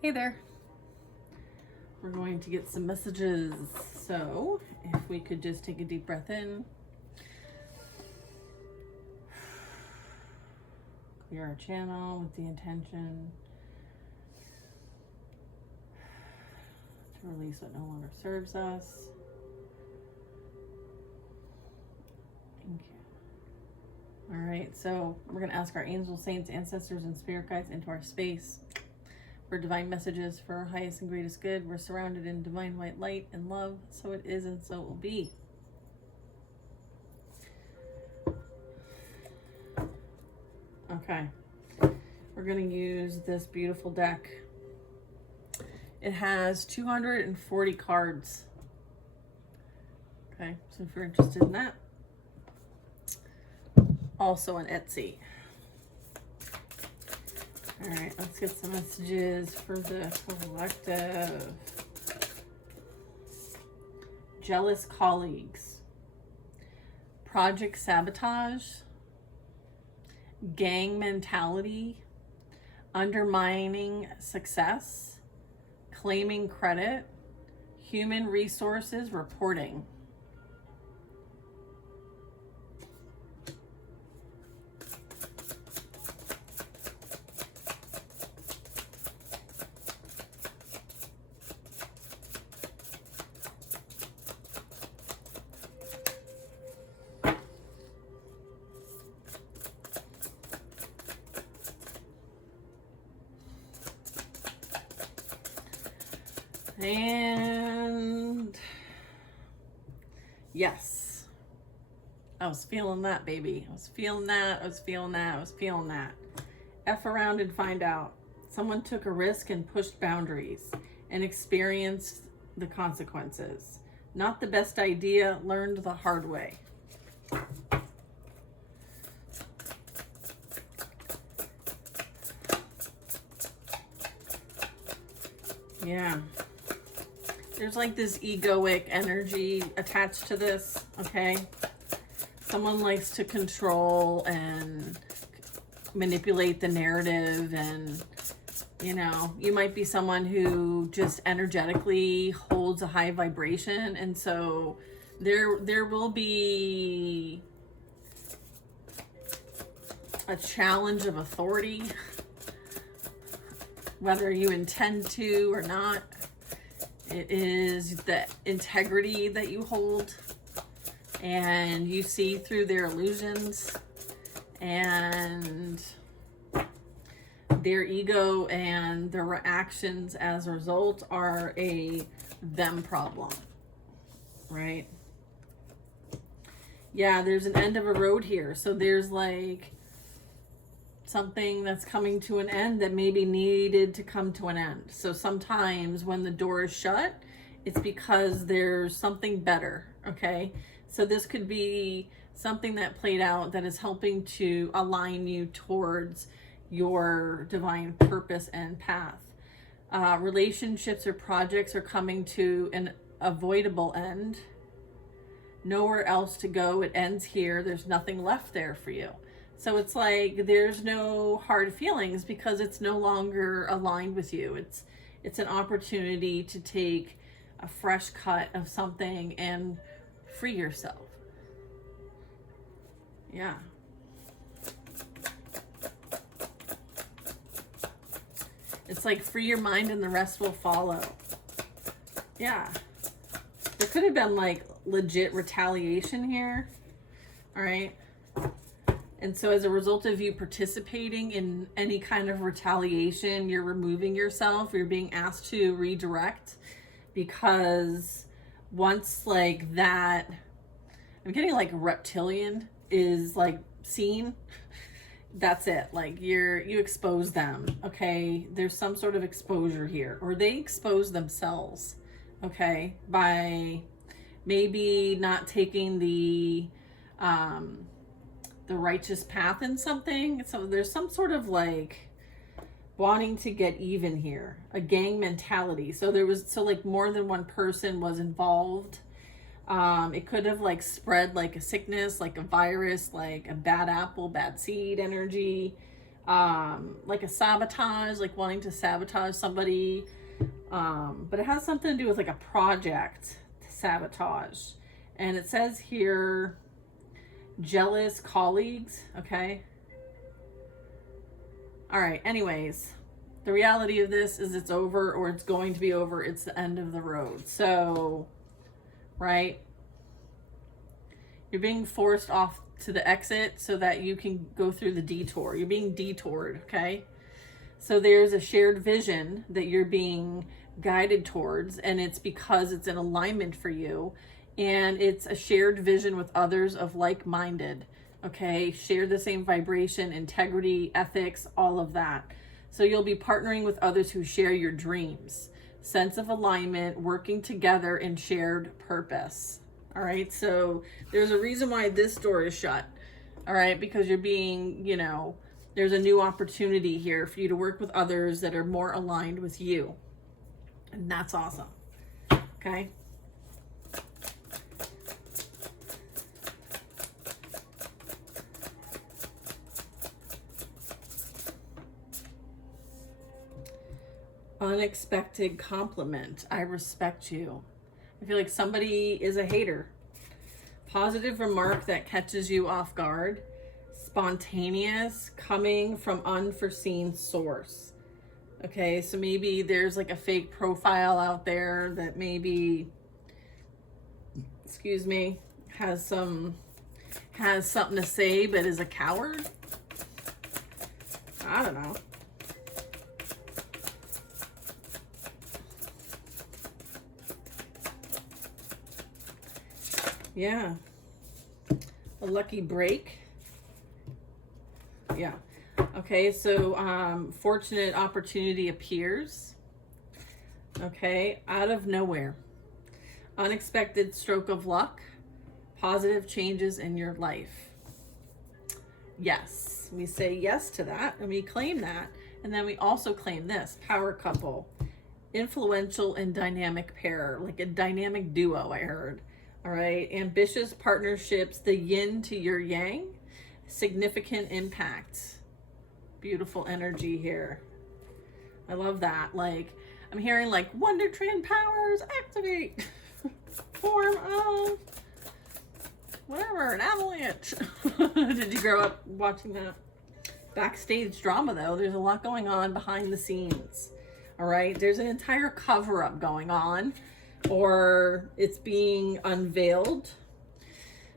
Hey there. We're going to get some messages. So if we could just take a deep breath in. Clear our channel with the intention to release what no longer serves us. Thank you. All right, so we're going to ask our angels, saints, ancestors, and spirit guides into our space for divine messages for our highest and greatest good. We're surrounded in divine white light and love, so it is and so it will be. Okay, we're going to use this beautiful deck. It has 240 cards. Okay, so if you're interested in that, also on Etsy. All right, let's get some messages for the collective. Jealous colleagues. Project sabotage. Gang mentality. Undermining success. Claiming credit. Human resources reporting. And yes, I was feeling that, baby. I was feeling that. I was feeling that. I was feeling that. F around and find out. Someone took a risk and pushed boundaries and experienced the consequences. Not the best idea, learned the hard way. Yeah. There's like this egoic energy attached to this, okay? Someone likes to control and manipulate the narrative, and, you know, you might be someone who just energetically holds a high vibration, and so there will be a challenge of authority, whether you intend to or not. It is the integrity that you hold, and you see through their illusions, and their ego and their actions as a result are a them problem, right? Yeah, there's an end of a road here. So there's like something that's coming to an end that maybe needed to come to an end. So sometimes when the door is shut, it's because there's something better, okay? So this could be something that played out that is helping to align you towards your divine purpose and path. Relationships or projects are coming to an avoidable end. Nowhere else to go. It ends here. There's nothing left there for you. So it's like there's no hard feelings because it's no longer aligned with you. It's an opportunity to take a fresh cut of something and free yourself. Yeah. It's like free your mind and the rest will follow. Yeah. There could have been like legit retaliation here. All right. And so as a result of you participating in any kind of retaliation, you're removing yourself, you're being asked to redirect, because once like that, I'm getting like reptilian is like seen, that's it. Like you expose them, okay? There's some sort of exposure here, or they expose themselves, okay? By maybe not taking the righteous path in something. So there's some sort of like wanting to get even here, a gang mentality. So like more than one person was involved. It could have like spread like a sickness, like a virus, like a bad apple, bad seed energy. like a sabotage, like wanting to sabotage somebody. But it has something to do with like a project to sabotage. And it says here, jealous colleagues. Okay. All right. Anyways, the reality of this is it's over, or it's going to be over. It's the end of the road. So, right. You're being forced off to the exit so that you can go through the detour. You're being detoured, okay? So there's a shared vision that you're being guided towards, and it's because it's in alignment for you, and it's a shared vision with others of like-minded, okay? Share the same vibration, integrity, ethics, all of that. So you'll be partnering with others who share your dreams, sense of alignment, working together in shared purpose. All right, so there's a reason why this door is shut. All right, because you're being, you know, there's a new opportunity here for you to work with others that are more aligned with you. And that's awesome. Okay. Unexpected compliment. I respect you. I feel like somebody is a hater. Positive remark that catches you off guard. Spontaneous, coming from unforeseen source. Okay, so maybe there's like a fake profile out there that maybe, excuse me, has something to say but is a coward. I don't know. Yeah. A lucky break. Yeah. Okay, so fortunate opportunity appears. Okay, out of nowhere. Unexpected stroke of luck. Positive changes in your life. Yes, we say yes to that and we claim that. And then we also claim this, power couple. Influential and dynamic pair, like a dynamic duo, I heard. All right, ambitious partnerships, the yin to your yang, significant impact. Beautiful energy here. I love that. Like, I'm hearing like Wonder Train powers activate. Form of whatever, an avalanche. Did you grow up watching that? Backstage drama though, there's a lot going on behind the scenes. All right, there's an entire cover-up going on, or it's being unveiled.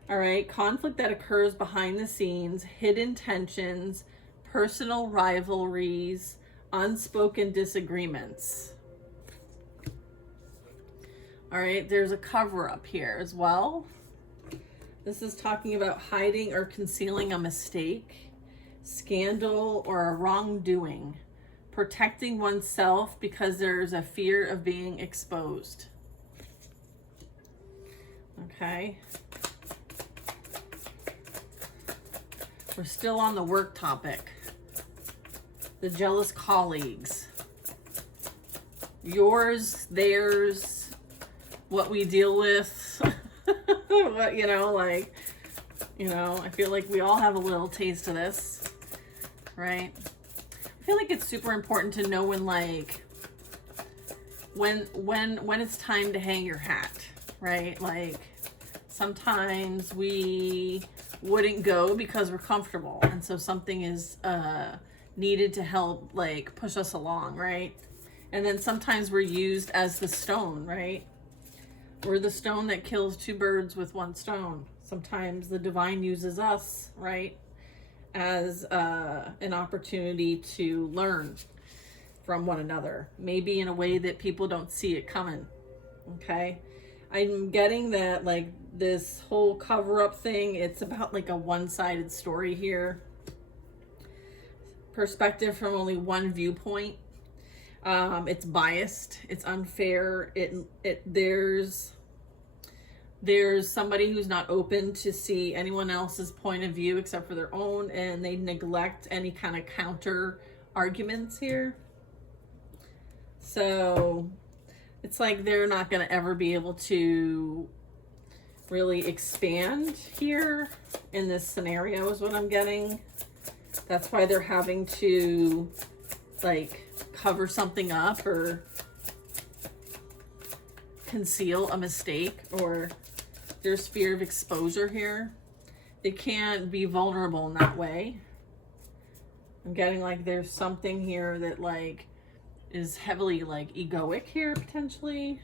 All right, conflict that occurs behind the scenes, hidden tensions, personal rivalries, unspoken disagreements. All right, there's a cover-up here as well. This is talking about hiding or concealing a mistake, scandal, or a wrongdoing, protecting oneself because there's a fear of being exposed. Okay. We're still on the work topic. The jealous colleagues. Yours, theirs, what we deal with. What, you know, like, you know, I feel like we all have a little taste of this, right? I feel like it's super important to know when, like, when it's time to hang your hat, right? Like, sometimes we wouldn't go because we're comfortable, and so something is needed to help, like, push us along, right? And then sometimes we're used as the stone, right? We're the stone that kills two birds with one stone. Sometimes the divine uses us, right, as an opportunity to learn from one another, maybe in a way that people don't see it coming. Okay, I'm getting that, like, this whole cover-up thing, it's about like a one-sided story here. Perspective from only one viewpoint. It's biased, it's unfair, there's somebody who's not open to see anyone else's point of view except for their own, and they neglect any kind of counter arguments here. So it's like they're not going to ever be able to really expand here in this scenario is what I'm getting. That's why they're having to like cover something up or conceal a mistake, or there's fear of exposure here. They can't be vulnerable in that way. I'm getting like there's something here that like is heavily like egoic here potentially.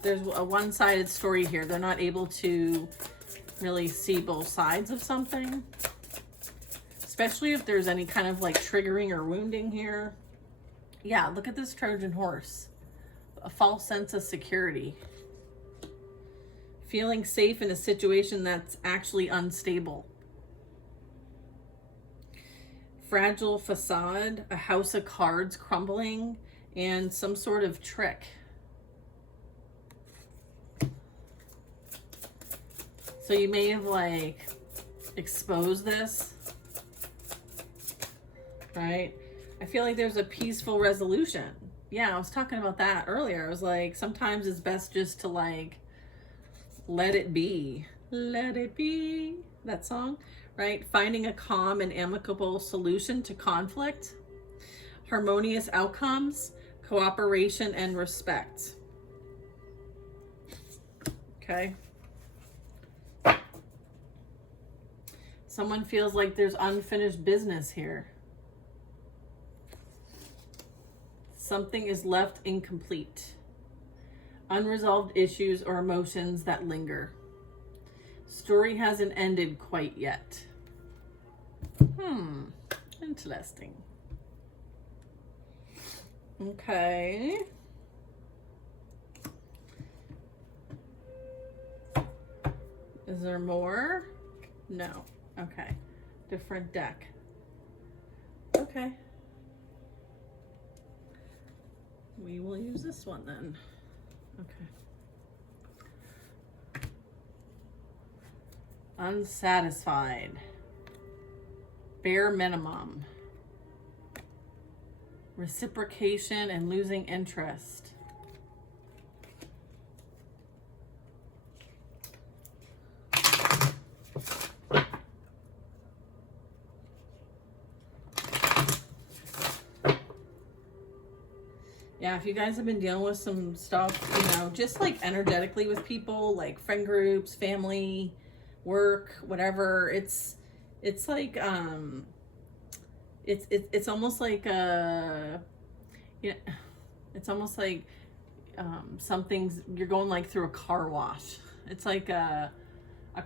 There's a one-sided story here. They're not able to really see both sides of something, especially if there's any kind of like triggering or wounding here. Yeah, look at this Trojan horse. A false sense of security. Feeling safe in a situation that's actually unstable. Fragile facade, a house of cards crumbling, and some sort of trick. So you may have like exposed this, right? I feel like there's a peaceful resolution. Yeah, I was talking about that earlier. I was like, sometimes it's best just to like, let it be. Let it be. That song, right? Finding a calm and amicable solution to conflict. Harmonious outcomes, cooperation, and respect. Okay. Someone feels like there's unfinished business here. Something is left incomplete. Unresolved issues or emotions that linger. Story hasn't ended quite yet. Interesting. Okay. Is there more? No. Okay. Different deck. Okay. We will use this one then. Okay. Unsatisfied. Bare minimum. Reciprocation and losing interest. Yeah, if you guys have been dealing with some stuff, you know, just like energetically with people, like friend groups, family, work, whatever, it's like it's almost like it's almost like something's, you're going like through a car wash. It's like a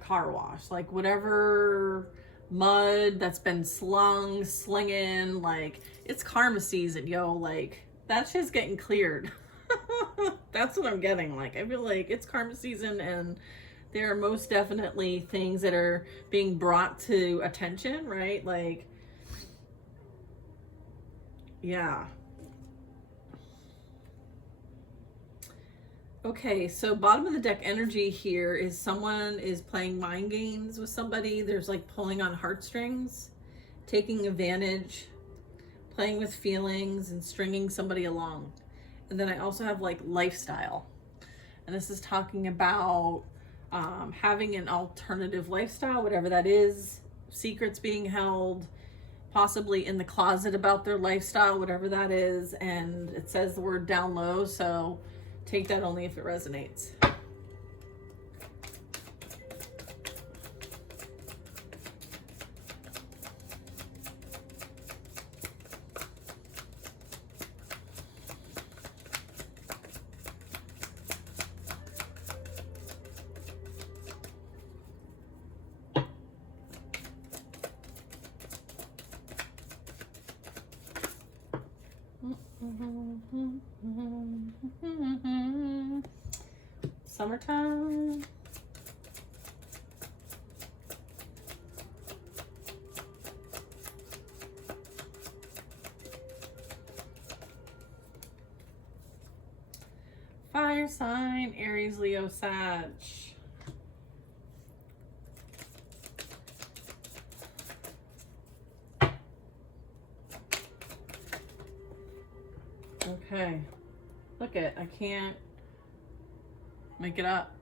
car wash, like whatever mud that's been slinging, like it's karma season, yo, like that shit's getting cleared. That's what I'm getting. Like, I feel like it's karma season, and there are most definitely things that are being brought to attention, right? Like, yeah. Okay, so bottom of the deck energy here is someone is playing mind games with somebody. There's like pulling on heartstrings, taking advantage, playing with feelings, and stringing somebody along. And then I also have like lifestyle. And this is talking about having an alternative lifestyle, whatever that is, secrets being held, possibly in the closet about their lifestyle, whatever that is. And it says the word down low, so take that only if it resonates. Summertime. Fire sign, Aries, Leo, Sag. Okay. Look it, I can't make it up.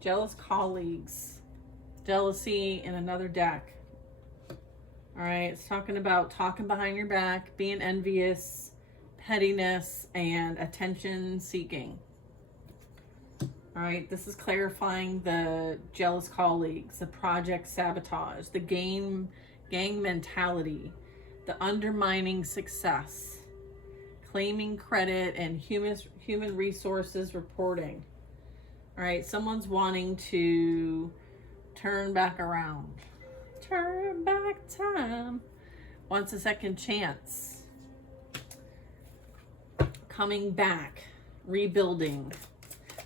Jealous colleagues. Jealousy in another deck. All right, it's talking about talking behind your back, being envious, pettiness, and attention seeking. All right, this is clarifying the jealous colleagues, the project sabotage, the gang mentality, the undermining success, claiming credit, and human resources reporting. All right, someone's wanting to turn back around. Turn back time. Wants a second chance. Coming back. Rebuilding.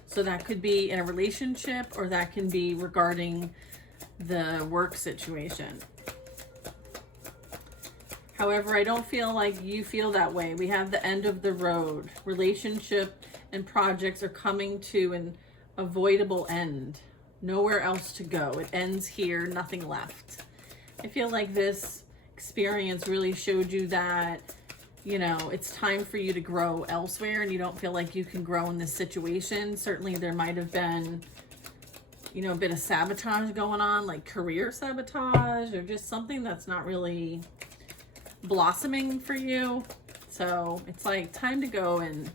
So that could be in a relationship, or that can be regarding the work situation. However, I don't feel like you feel that way. We have the end of the road. Relationship and projects are coming to an avoidable end. Nowhere else to go. It ends here, nothing left. I feel like this experience really showed you that, you know, it's time for you to grow elsewhere, and you don't feel like you can grow in this situation. Certainly there might have been, you know, a bit of sabotage going on, like career sabotage, or just something that's not really blossoming for you. So it's like time to go and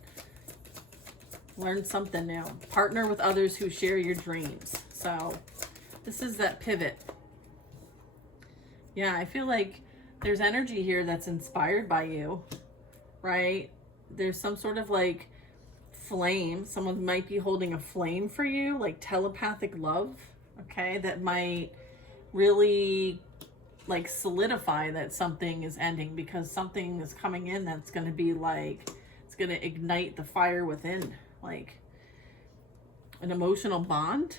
learn something new. Partner with others who share your dreams. So this is that pivot. Yeah, I feel like there's energy here that's inspired by you, right? There's some sort of like flame. Someone might be holding a flame for you, like telepathic love, okay? That might really like solidify that something is ending, because something is coming in that's going to be like, it's going to ignite the fire within, like an emotional bond.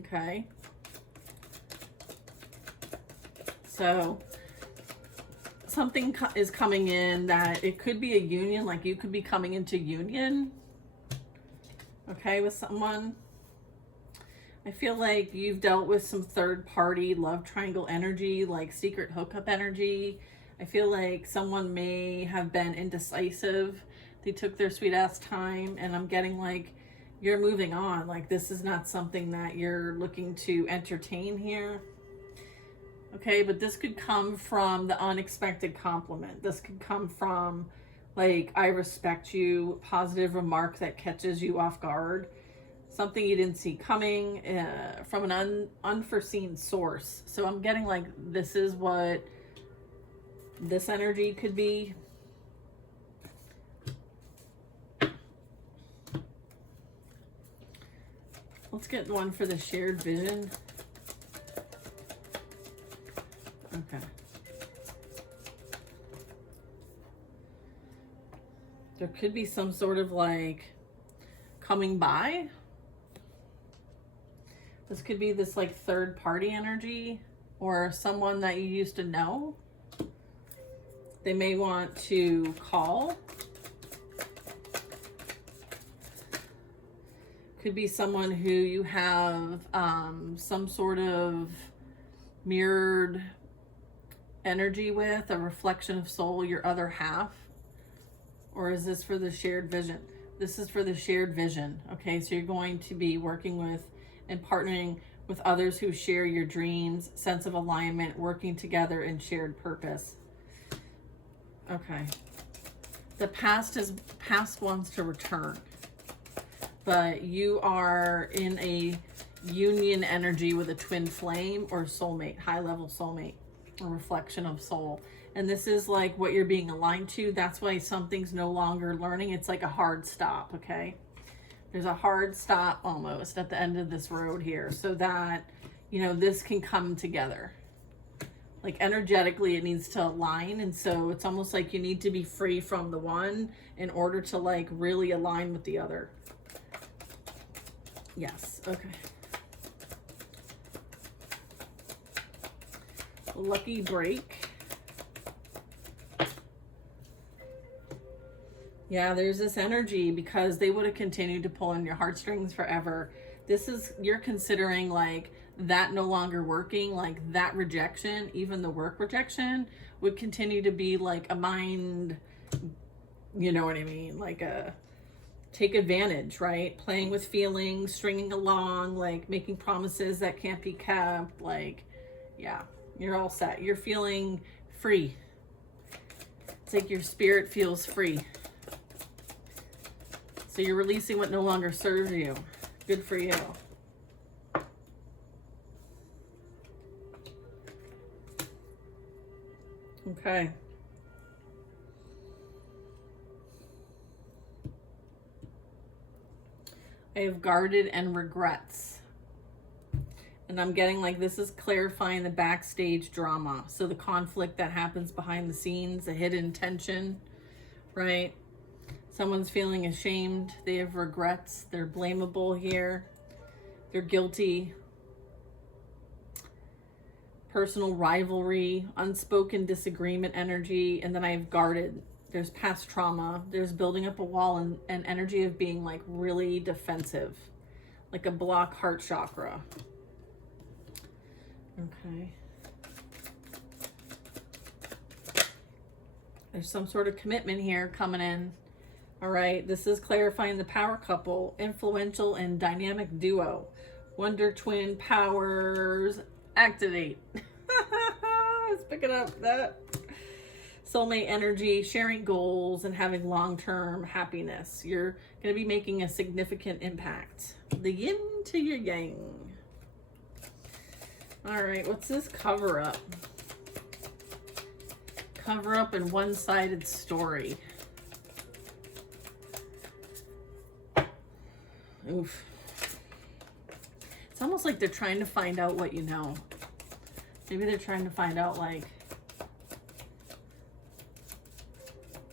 Okay. So something is coming in that it could be a union, like you could be coming into union, okay, with someone. I feel like you've dealt with some third party love triangle energy, like secret hookup energy. I feel like someone may have been indecisive. They took their sweet ass time, and I'm getting like you're moving on. Like this is not something that you're looking to entertain here. Okay, but this could come from the unexpected compliment. This could come from like, I respect you, positive remark that catches you off guard. Something you didn't see coming from an unforeseen source. So I'm getting like, this is what this energy could be. Let's get one for the shared vision. Okay. There could be some sort of like coming by. This could be this like third party energy, or someone that you used to know. They may want to call. Could be someone who you have some sort of mirrored energy with, a reflection of soul, your other half. Or is this for the shared vision? This is for the shared vision. Okay, so you're going to be working with and partnering with others who share your dreams, sense of alignment, working together in shared purpose. Okay. The past wants to return, but you are in a union energy with a twin flame or soulmate, high level soulmate, a reflection of soul. And this is like what you're being aligned to. That's why something's no longer learning. It's like a hard stop, okay? There's a hard stop almost at the end of this road here, so that, you know, this can come together. Like energetically, it needs to align. And so it's almost like you need to be free from the one in order to like really align with the other. Yes, okay. Lucky break. Yeah, there's this energy because they would have continued to pull on your heartstrings forever. This is, you're considering like that no longer working, like that rejection, even the work rejection would continue to be like a mind, you know what I mean? Like a take advantage, right? Playing with feelings, stringing along, like making promises that can't be kept. Like, yeah, you're all set. You're feeling free. It's like your spirit feels free. So you're releasing what no longer serves you. Good for you. Okay. I have guarded and regrets. And I'm getting like this is clarifying the backstage drama. So the conflict that happens behind the scenes, the hidden tension, right? Someone's feeling ashamed. They have regrets. They're blamable here. They're guilty. Personal rivalry, unspoken disagreement energy. And then I have guarded. There's past trauma. There's building up a wall and energy of being like really defensive. Like a block heart chakra. Okay. There's some sort of commitment here coming in. All right. This is clarifying the power couple, influential and dynamic duo. Wonder twin powers activate. Let's pick it up. That soulmate energy, sharing goals and having long-term happiness. You're going to be making a significant impact. The yin to your yang. All right, what's this cover up? Cover up and one-sided story. Oof. It's almost like they're trying to find out what you know. Maybe they're trying to find out, like,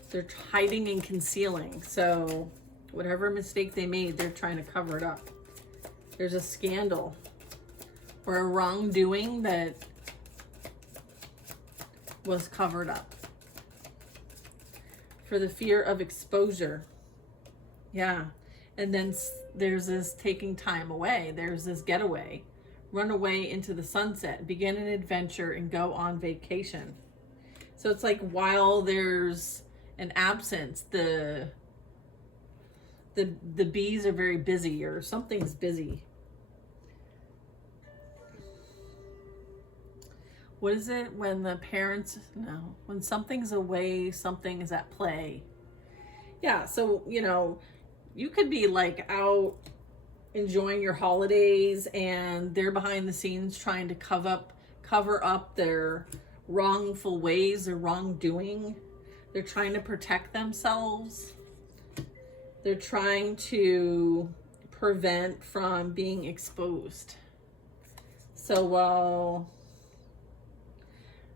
they're hiding and concealing. So whatever mistake they made, they're trying to cover it up. There's a scandal or a wrongdoing that was covered up. For the fear of exposure. Yeah. And then there's this taking time away. There's this getaway. Run away into the sunset. Begin an adventure and go on vacation. So it's like while there's an absence, the bees are very busy or something's busy. What is it when the parents, no, when something's away, something is at play. Yeah, so, you know, you could be like out enjoying your holidays and they're behind the scenes trying to cover up their wrongful ways or wrongdoing. They're trying to protect themselves. They're trying to prevent from being exposed. So while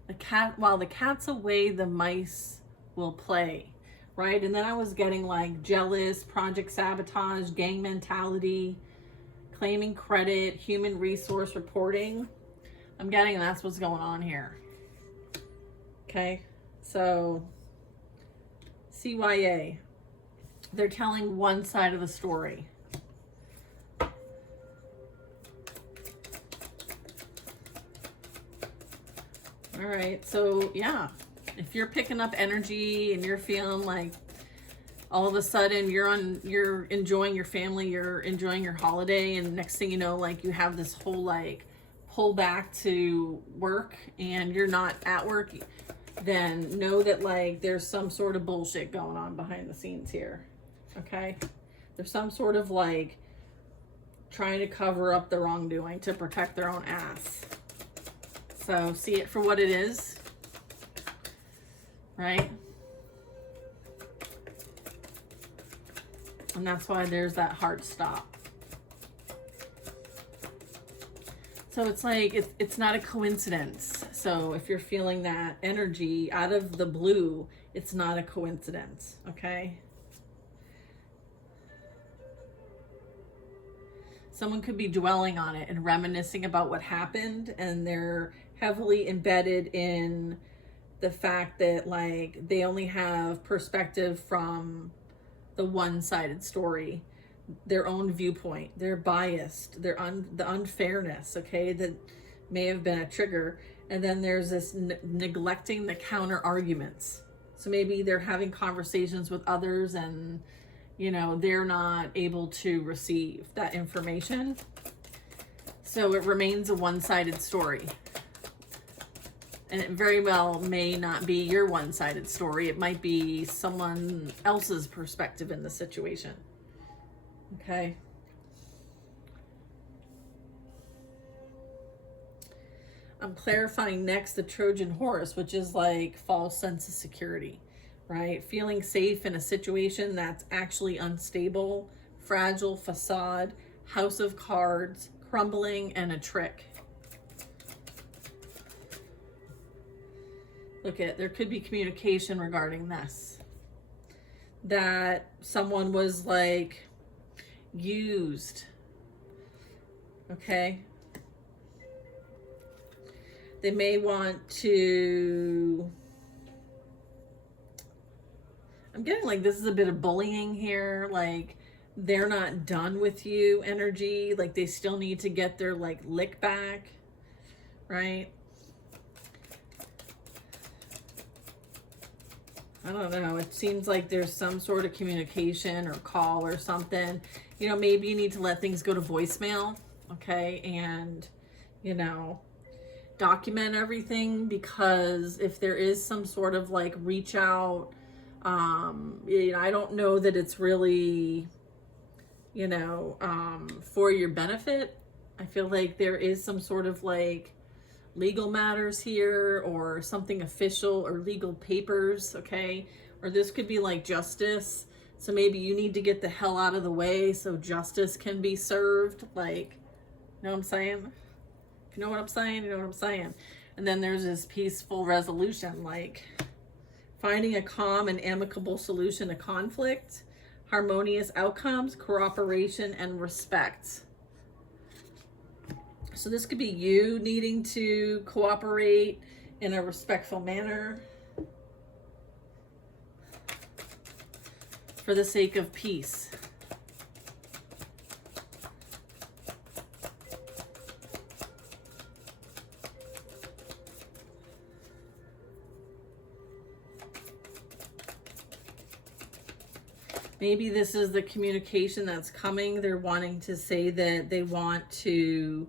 the cat's away, the mice will play, right? And then I was getting like jealous, project sabotage, gang mentality, claiming credit, human resource reporting. I'm getting that's what's going on here. Okay, so CYA, they're telling one side of the story. All right, so yeah, if you're picking up energy and you're feeling like all of a sudden you're enjoying your family, you're enjoying your holiday, and next thing you know, like you have this whole like pull back to work and you're not at work, then know that like there's some sort of bullshit going on behind the scenes here. Okay? There's some sort of like trying to cover up the wrongdoing to protect their own ass. So see it for what it is, right? And that's why there's that hard stop. So it's like, it's not a coincidence. So if you're feeling that energy out of the blue, it's not a coincidence, okay? Someone could be dwelling on it and reminiscing about what happened, and they're heavily embedded in the fact that like they only have perspective from the one-sided story, their own viewpoint. They're biased. They're the unfairness, okay, that may have been a trigger. And then there's this neglecting the counter arguments. So maybe they're having conversations with others and you know, they're not able to receive that information. So it remains a one-sided story. And it very well may not be your one-sided story. It might be someone else's perspective in the situation. Okay. I'm clarifying next the Trojan horse, which is like false sense of security, right? Feeling safe in a situation that's actually unstable, fragile facade, house of cards, crumbling, and a trick. Look at, there could be communication regarding this. That someone was like used. Okay. They may want to, I'm getting like this is a bit of bullying here. Like they're not done with you energy. Like they still need to get their like lick back, right? I don't know. It seems like there's some sort of communication or call or something. You know, maybe you need to let things go to voicemail, okay? And, you know, document everything, because if there is some sort of like reach out, you know, I don't know that it's really, you know, for your benefit. I feel like there is some sort of like legal matters here or something official or legal papers, okay? Or this could be like justice. So maybe you need to get the hell out of the way so justice can be served. Like, you know what I'm saying? If you know what I'm saying, you know what I'm saying. And then there's this peaceful resolution, like finding a calm and amicable solution to conflict, harmonious outcomes, cooperation, and respect. So this could be you needing to cooperate in a respectful manner for the sake of peace. Maybe this is the communication that's coming. They're wanting to say that they want to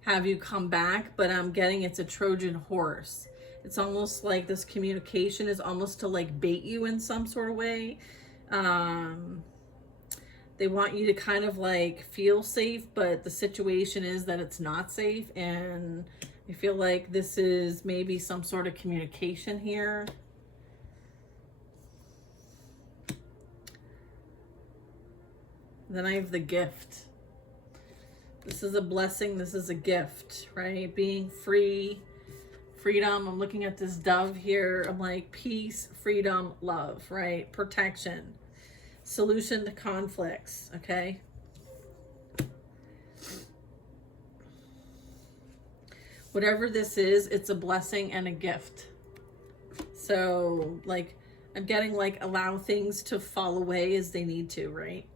have you come back, but I'm getting it's a Trojan horse. It's almost like this communication is almost to like bait you in some sort of way. They want you to kind of like feel safe, but the situation is that it's not safe. And I feel like this is maybe some sort of communication here. Then I have the gift. This is a blessing. This is a gift, right? Being free, freedom. I'm looking at this dove here. I'm like peace, freedom, love, right? Protection, solution to conflicts, okay? Whatever this is, it's a blessing and a gift. So like, I'm getting like allow things to fall away as they need to, right?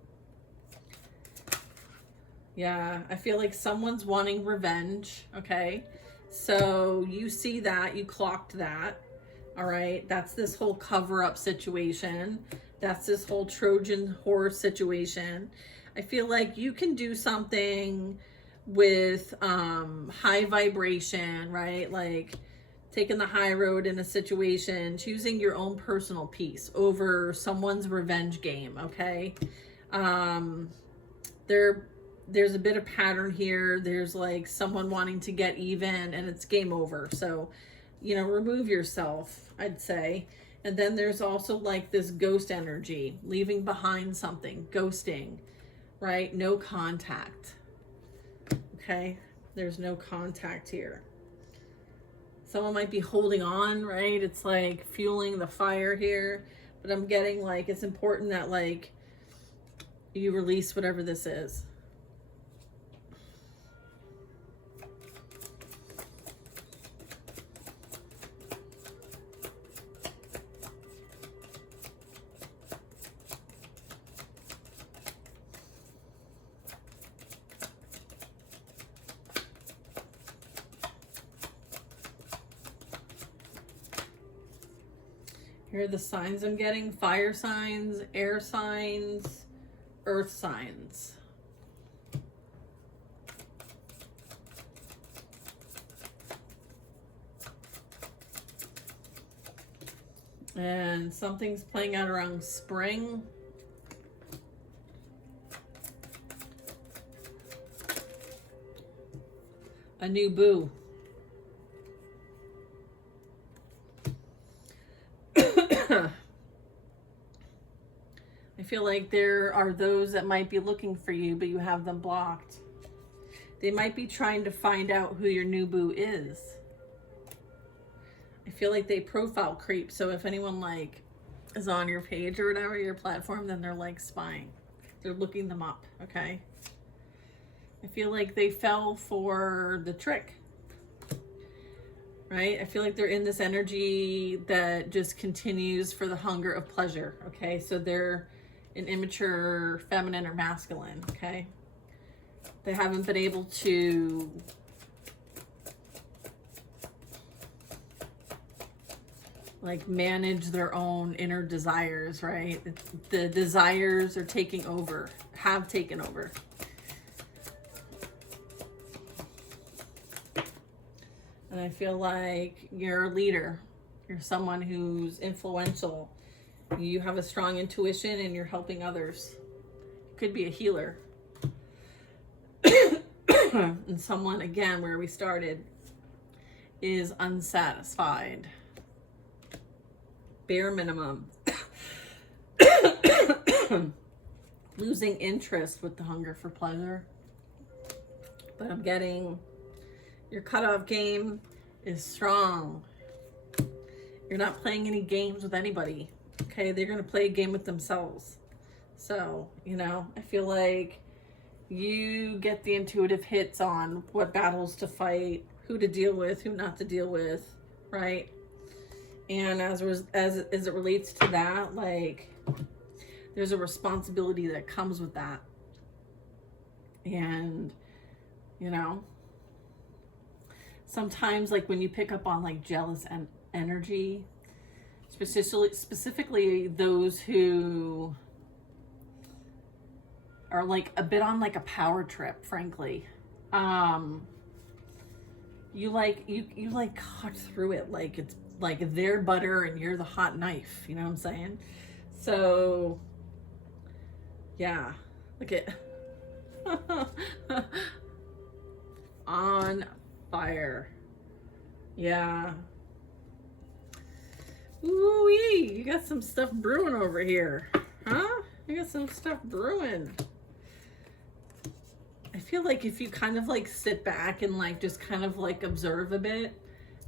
Yeah, I feel like someone's wanting revenge, okay? So you see that, you clocked that, all right? That's this whole cover-up situation. That's this whole Trojan horse situation. I feel like you can do something with high vibration, right? Like taking the high road in a situation, choosing your own personal peace over someone's revenge game, okay? There's a bit of pattern here. There's like someone wanting to get even and it's game over. So, you know, remove yourself, I'd say. And then there's also like this ghost energy, leaving behind something, ghosting, right? No contact. Okay. There's no contact here. Someone might be holding on, right? It's like fueling the fire here, but I'm getting like, it's important that like you release whatever this is. Here are the signs I'm getting. Fire signs, air signs, earth signs. And something's playing out around spring. A new boo. I feel like there are those that might be looking for you, but you have them blocked. They might be trying to find out who your new boo is. I feel like they profile creep. So if anyone like is on your page or whatever, your platform, then they're like spying. They're looking them up, okay? I feel like they fell for the trick, right? I feel like they're in this energy that just continues for the hunger of pleasure, okay? So they're an immature feminine or masculine, okay? They haven't been able to like manage their own inner desires, right? The desires are taking over, have taken over. And I feel like you're a leader. You're someone who's influential. You have a strong intuition and you're helping others. You could be a healer. And someone, again, where we started, is unsatisfied. Bare minimum. Losing interest with the hunger for pleasure. But I'm getting your cutoff game is strong. You're not playing any games with anybody. Okay, they're gonna play a game with themselves. So, you know, I feel like you get the intuitive hits on what battles to fight, who to deal with, who not to deal with, right? And as it relates to that, like, there's a responsibility that comes with that. And, you know, sometimes, like, when you pick up on, like, jealous energy, specifically those who are, like, a bit on, like, a power trip, frankly, you cut through it like it's like their butter and you're the hot knife, you know what I'm saying? So yeah, look at on fire. Yeah. Ooh-wee, you got some stuff brewing over here, huh? You got some stuff brewing. I feel like if you kind of like sit back and like just kind of like observe a bit,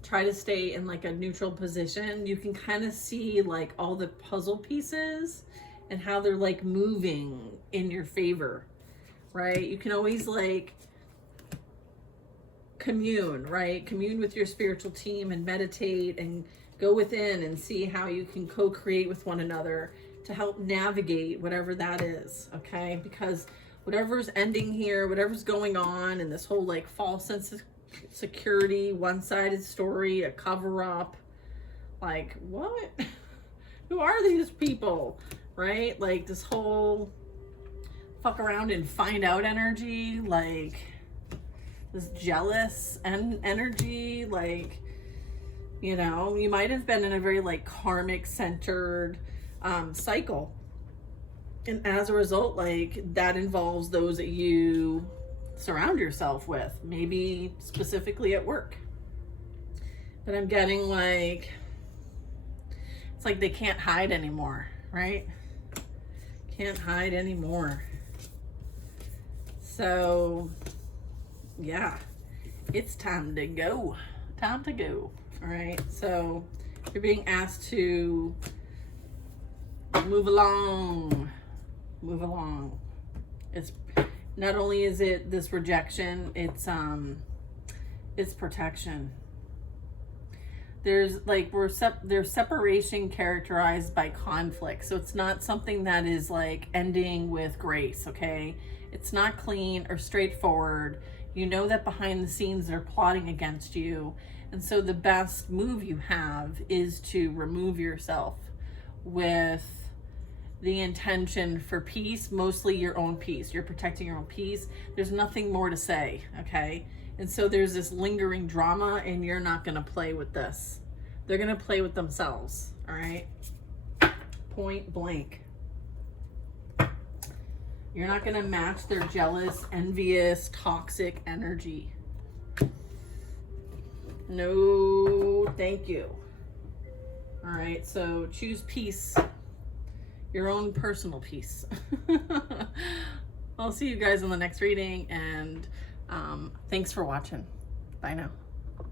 try to stay in like a neutral position, you can kind of see like all the puzzle pieces and how they're like moving in your favor, right? You can always like commune, right? Commune with your spiritual team and meditate and go within and see how you can co-create with one another to help navigate whatever that is, okay? Because whatever's ending here, whatever's going on, and this whole like false sense of security, one-sided story, a cover-up, like what? Who are these people, right? Like this whole fuck around and find out energy, like this jealous energy, like, you know, you might have been in a very like karmic centered cycle. And as a result, like that involves those that you surround yourself with, maybe specifically at work. But I'm getting like, it's like they can't hide anymore, right? Can't hide anymore. So yeah, it's time to go. Time to go. All right. So you're being asked to move along. Move along. It's not only is it this rejection, it's protection. There's like there's separation characterized by conflict. So it's not something that is like ending with grace, okay? It's not clean or straightforward. You know that behind the scenes they're plotting against you. And so the best move you have is to remove yourself with the intention for peace, mostly your own peace. You're protecting your own peace. There's nothing more to say, okay? And so there's this lingering drama, and you're not going to play with this. They're going to play with themselves, all right? Point blank. You're not going to match their jealous, envious, toxic energy. No, thank you. All right, so choose peace. Your own personal peace. I'll see you guys in the next reading, and thanks for watching. Bye now.